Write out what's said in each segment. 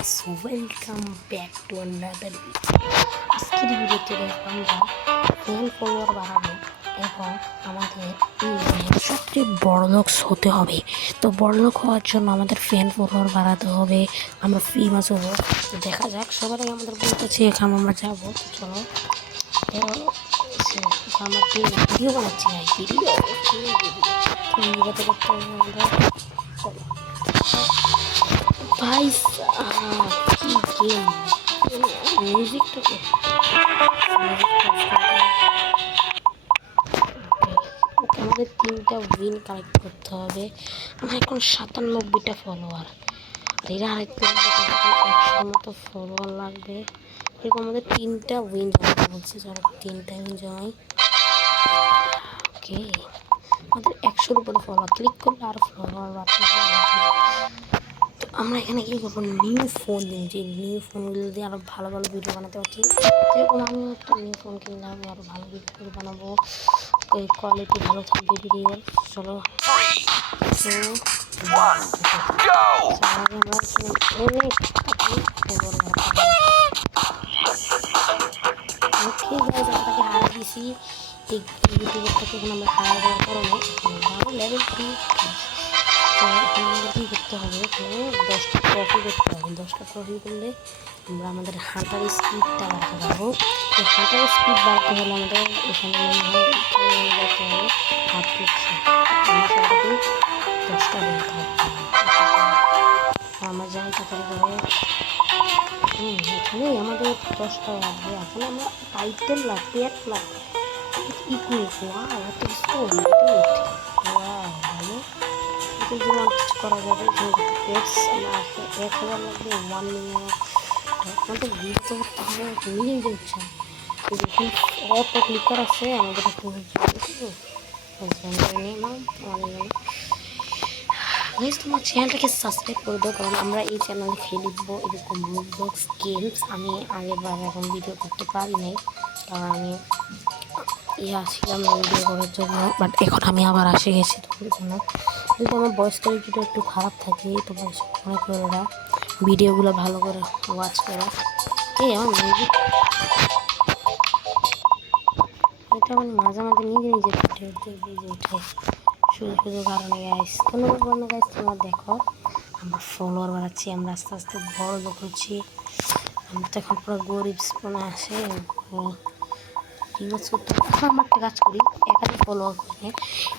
Guys, welcome back to another আজকের ভিডিওতে আমরা ফ্যান ফলোয়ার বাড়াবো এবং আমাদের সবচেয়ে বড়লোক হতে হবে। তো বড়লোক হওয়ার জন্য আমাদের ফ্যান ফলোয়ার বাড়াতে হবে। আমরা ফেমাস হবো। তো দেখা যাক, সবার আগে আমাদের বলতেছি এখানে আমরা যাবো। তো চলো, আমরা ভিডিও বানাচ্ছি ভাই, ভিডিও করতে হবে আমাদের। চলো ভাই, কি গেম মিউজিকটাকে আমাদের 3টা উইন কালেক্ট করতে হবে। আমার এখন 97টা ফলোয়ার, আর এরা আরেকটু 100 মতো ফলোয়ার লাগবে। এরকম আমাদের 3টা উইন জমাতে বলছে। চলো 3টা উইন জমাই। ওকে, আমাদের 100-র উপরে ফলোয়ার, ক্লিক করলে আরও ফলোয়ার বাড়তে হবে। আমরা এখানে কী করবো, নিউ ফোন দিই, যে নিউ ফোনগুলো দিয়ে আরও ভালো ভালো ভিডিও বানাতে পারছি। যেরকম আমি একটা নিউ ফোন কিনলাম, আমি আরও ভালো ভিডিও বানাবো, কোয়ালিটি ভালো থাকবে ভিডিওর। চলো আপনাকে হারা দিছি এই ইউটিউবের থেকে। এখন আমরা হারা দেওয়ার কারণে লেভেল 2 কী করতে হবে, এখানে 10টা ট্রফি করতে হবে। 10টা ট্রফি করলে আমরা আমাদের হাঁটার স্পিডটা বাড়াতে পারবো। তো হাঁটার স্পিড বাড়াতে হলে আমাদের এখানে যেতে হবে হাত দিচ্ছি 10টা বলতে হবে। আমরা যাই তাড়াতাড়ি করে। এখানে আমাদের 10টা লাগবে। এখন আমরা টাইটেল লাগবে, এক লাগবে ইকুইক। ভালো এগুলো কিছু করা যাবে। পেটস আমরা 1000 লাগবে, 1 মিলিয়ন আমাদের ভিডিও করতে হবে। মিলিয়ে দিচ্ছেন দেখুন, অটো ক্লিকার আছে আমাদের একটু তোমার চ্যানেলটাকে সাবস্ক্রাইব করে দাও, কারণ আমরা এই চ্যানেলে খেলবো এরকম রোবলক্স গেমস। আমি আগেরবার এখন ভিডিও করতে পারি নাই, কারণ আমি আসছিলাম না ভিডিও করার জন্য, বাট এখন আমি আবার আসে গেছি তোমাদের জন্য। যদি আমার ভয়েস কোয়ালিটিটা একটু খারাপ থাকে, তোমরা মনে করে ওরা ভিডিওগুলো ভালো করে ওয়াচ করা। আমার মিউজিক এটা মানে মাঝে মাঝে নিজে নিজে ফুটে উঠে বেজে ওঠে শুধু শুধু কারণে। গাইস কোনো গাইস, তোমরা দেখো আমরা ফলোয়ার বাড়াচ্ছি, আমরা আস্তে আস্তে বড় লোক হচ্ছি। আমরা তো এখন পুরো গরিব মনে আসে রিউজ করতে। আমরা একটা কাজ করি, 1000 ফলোয়ার করে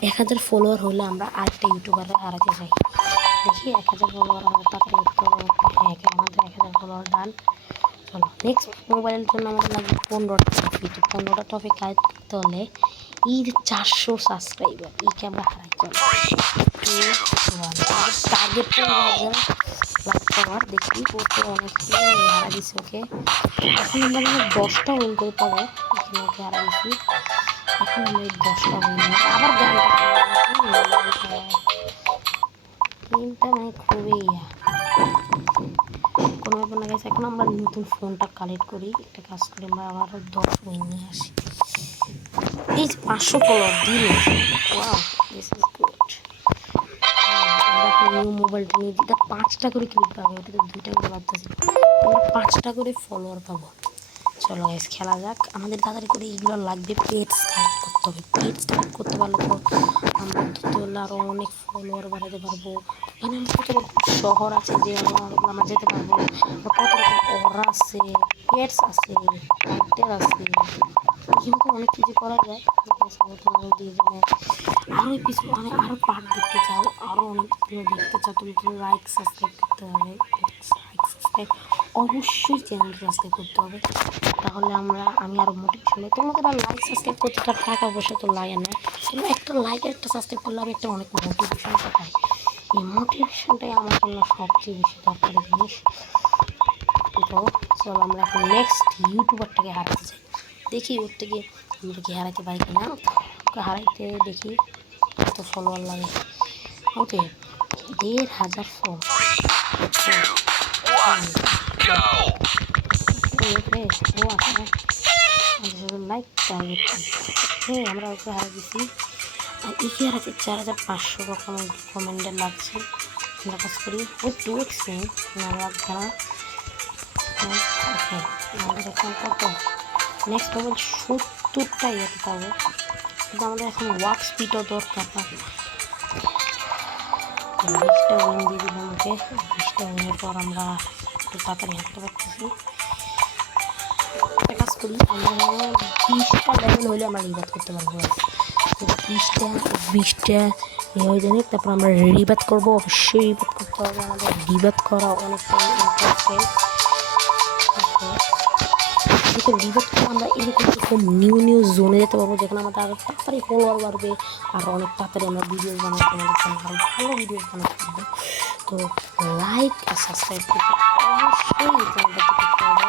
1000 ফলোয়ার হলে আমরা আরেকটা ইউটিউবারে হারাতে যাই। দেখি 1000 ফলোয়ার আমরা তাড়াতাড়ি করতে হবে। হ্যাঁ, আমাদের 1000 ফলোয়ার ডান। চলো নেক্সট মোবাইলের জন্য আমাদের লাগবে 15টা ট্রফি। তো 15টা ট্রফি কালেক্ট করতে হলে এই যে 400 সাবস্ক্রাইবার, এইকে আমরা হারাই। চলো টার্গেটটা লাগতে আমার দেখি করতে অনেক হারা দিচ্ছে ওকে। এখন আমরা 10টা উইন করে পাবো। এখানে ওকে হারা দিচ্ছি। এখন আমরা এই 10টা উইন আবার গেমটা মানে খুবই কোনো ব্যাপার না গেছে। এখন আমরা নতুন ফোনটা কালেক্ট করি, একটা কাজ করি, আমরা আবারও 10 উইন নিয়ে আসি। এই 500 ফলোয়ার দিল। Wow, this is good. আমরা এখন নিউ মোবাইলটা নিয়ে দিই, 5টা করে ক্লিক পাবে, ওটাতে 2টা করে ভাবতেছি। আমরা 5টা করে ফলোয়ার পাবো। চলো গাইস খেলা যাক। আমাদের তাড়াতাড়ি করে এইগুলো লাগবে, পেটস কালেক্ট করতে হবে। পেটস কালেক্ট করতে পারলে তো আমরা ধরতে হলে আরও অনেক ফলোয়ার বাড়াতে পারবো। এখানে কত শহর আছে যে আমরা যেতে পারবো। কত রকম ওরা আছে, পেটস আছে, টাইটেল আছে, এখানে অনেক কিছু করা যায়। আরও কিছু মানে আরও পার্ট দেখতে চাও, আরও অনেক কিছু দেখতে চাও, তুমি লাইক সাবস্ক্রাইব করতে হবে। লাইক সাবস্ক্রাইব অবশ্যই চ্যানেলটা সাবস্ক্রাইব করতে হবে, তাহলে আমি আরও মোটিভেশন পাই। তোমাদের আর লাইক সাবস্ক্রাইব করতে তার টাকা পয়সা তো লাগে না, কিন্তু একটা লাইক একটা সাবস্ক্রাইব করলে আমি একটা অনেক মোটিভেশনটা পাই। এই মোটিভেশনটাই আমার জন্য সবচেয়ে বেশি দরকারি জিনিস। তো চলো আমরা এখন নেক্সট ইউটিউবারটাকে হারাতে চাই, দেখি ওর থেকে আমরা কি হারাতে পারি কিনা। ওকে হারাইতে দেখি কত ফলোয়ার লাগে। ওকে 1500 ফলো। লাইক টার্গেট আমরা ওকে হারা দিছি। আর একে হারাতে 4500 রকম কমেন্টে লাগছে। আমরা কাজ করি ওই 2x লাগবে না, ওকে, আমাদের এখন কত নেক্সট লেভেল 70টাই যেতে পারবো, কিন্তু আমাদের এখন ওয়ার্ক স্পিডও দরকার। 20টা উইন দিয়ে দিলাম ওকে। 20টা উইনের পর আমরা একটু তাড়াতাড়ি হাঁটতে পারতেছি। একটা কাজ করি, আমরা 20টা লেভেল হলে আমরা রিবাত করতে পারবো। 20টা হয়ে যাবে, তারপর আমরা রিবাত করবো। অবশ্যই রিবাত করতে হবে, আমাদের রিবাত করা অনেকটাই ইম্পর্টেন্ট। রিবাত করে আমরা এরকম নিউ জোনে যেতে পারবো, যেখানে আমাদের আরও তাড়াতাড়ি ফলোয়ার বাড়বে, আর অনেক তাড়াতাড়ি আমরা ভিডিও বানাতে পারবো, আরও ভালো ভিডিও বানাতে পারবো। তো লাইক আর সাবস্ক্রাইব করতে অবশ্যই চ্যানেলটাকে করতে হবে।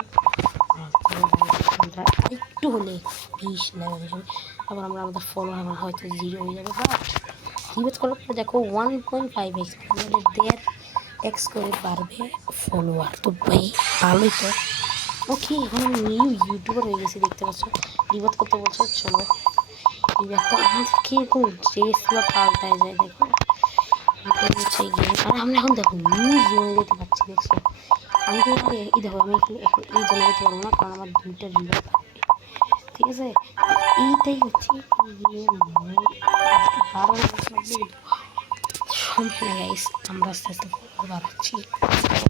আমরা একটু হলে 20 লেভেল হিসেবে, তারপর আমরা আমাদের ফলোয়ার হয়তো 0 হয়ে যাবে। বাট রিবাত করার পরে দেখো 1.5x আমাদের 1.5x করে বাড়বে ফলোয়ার। তো ভাই ভালোই তো। ওকে, এখন আমি নিউ ইউটিউবার হয়ে গেছি, দেখতে পাচ্ছ। রিবাত করতে বলছো, চলো রিবাত। তো আমাদের কি এরকম ড্রেসগুলো পাল্টায় যায়, দেখো এটা হচ্ছে গেম। আর আমরা এখন দেখো নিউ জোনে যেতে পারছি, দেখছো। আমি তো এই দেখো, আমি এখন এই জোনে যেতে পারবো না, কারণ আমার 2টা রিবাত থাকবে, ঠিক আছে। এইটাই হচ্ছে সমস্যা নেই গাইস, আমরা আস্তে আস্তে বাড়াচ্ছি,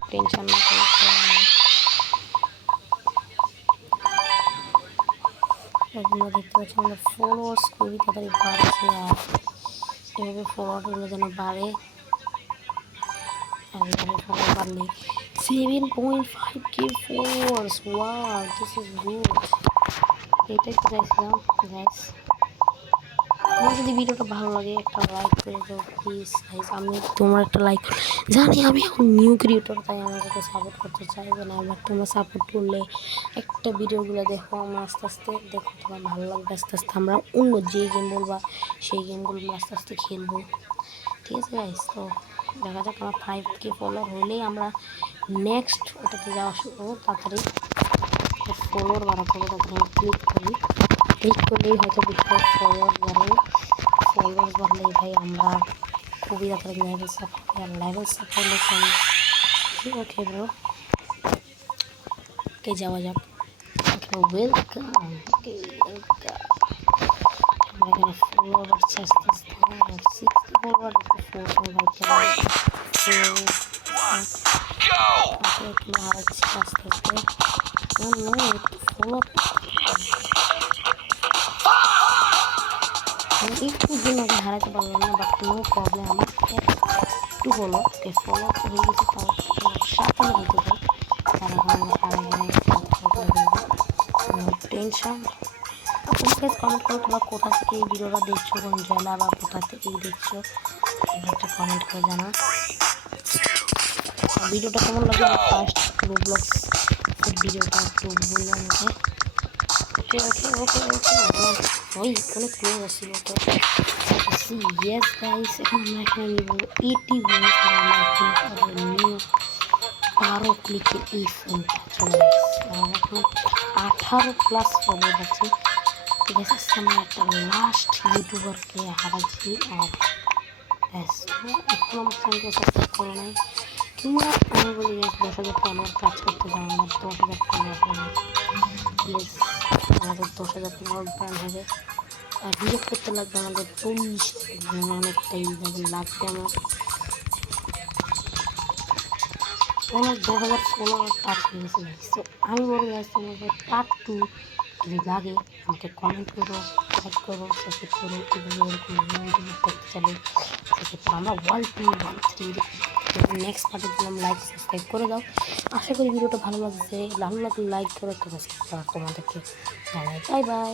টেনশন না করে। আপনারা দেখতে পাচ্ছেন আমরা ফলোয়ার্স খুবই তাড়াতাড়ি বাড়ছে, আর এভাবে ফলোয়ারগুলো যেন বাড়ে। আর এভাবে ফলোয়ার বাড়লে 7.5k followers, wow this is good. এটাই তো চাইছিলাম গাইস। তোমার যদি ভিডিওটা ভালো লাগে একটা লাইক করে দাও প্লিজ গাইস। আমি তোমার একটা লাইক, জানি আমি এখন নিউ ক্রিয়েটর, তাই আমাকে সাপোর্ট করতে চাইবে না, এবার তোমরা সাপোর্ট করলে একটা ভিডিওগুলো দেখো, আমার আস্তে আস্তে দেখো তোমার ভালো লাগবে। আস্তে আস্তে আমরা অন্য যে গেম বলবা সেই গেমগুলো আমরা আস্তে আস্তে খেলবো, ঠিক আছে গাইস। তো দেখা যাক, আমার 5k ফলোয়ার হলেই আমরা নেক্সট ওটাতে যাওয়া শুরু করবো। তাড়াতাড়ি ফলোয়ার বাড়াতে হবে, তাড়াতাড়ি ক্লিক করলেই হয়তো ভিডিও ফলোয়ার বাড়ে। ফলোয়ার বাড়লে ভাই আমরা খুবই তাড়াতাড়ি লেভেল সাপ করি, আর লেভেল সাপ করলে ওকে ব্রো। ওকে, যাওয়া যাক। Welcome, okay welcome. আমরা এখানে ফলোয়ার বাড়ছে আস্তে আস্তে, 60 ফলোয়ার, 4.5 একটু হারাচ্ছি আস্তে আস্তে। একটু ফলোয়ার একটু দিন আগে হারাতে পারলাম না, বাট নো প্রবলেম। আমার একটু হলো ফলো হয়ে গেছে, তাও সাথে হতে পারে, তারা টেনশন। তোমাকে কমেন্ট করো তোমরা কোথা থেকে এই ভিডিওটা দেখছো, কোন জেলা বা কোথা থেকেই দেখছো, একটা কমেন্ট করে জানা। ভিডিওটা কেমন লাগলো, ফার্স্ট রোবলক্স ভিডিওটা একটু বললাম। ওকে ওকে ওকে ওকে ওকে ওই অনেক ক্লোজ আসছিল তো। ইয়েস গাইস, এখন আমরা এখানে নিব 80 উইন্স, আর আমরা নিউ 12 ক্লিকের এই ফোনটা চলে গেছে। আমার এখন 18+ ফলোয়ার আছে, ঠিক আছে। আমরা একটা লাস্ট ইউটিউবারকে হারাচ্ছি, আর ব্যাস। এখন আমার চ্যানেলকে সাবস্ক্রাইব করে নেয়, কিংবা আমি বলি 10,000 ফলোয়ার কাজ করতে যাও, আমার 10,000 ফলোয়ার হবে প্লিজ, আমাদের 10,000 ফলোয়ার ব্র্যান্ড হবে। আর ভিডিও করতে লাগবে আমাদের 40, অনেকটাই লাগবে আমার। আমার 10,000 ফলোয়ার টাচ হয়ে গেছে। তো আমি বলি গাইস, তোমাদের পার্ট 2 যদি লাগে আমাকে কমেন্ট করো, লাইক করো, সাবস্ক্রাইব করো। এগুলো এরকম দেখতে চাইলে সেক্ষেত্রে আমরা 1, 2, 1, 3 নেক্সট পার্টের জন্য লাইক সাবস্ক্রাইব করে দাও। আশা করি ভিডিওটা ভালো লাগছে, ভালো লাগলে লাইক করো, একটা সাবস্ক্রাইব করা তোমাদেরকে জানাই। Bye bye.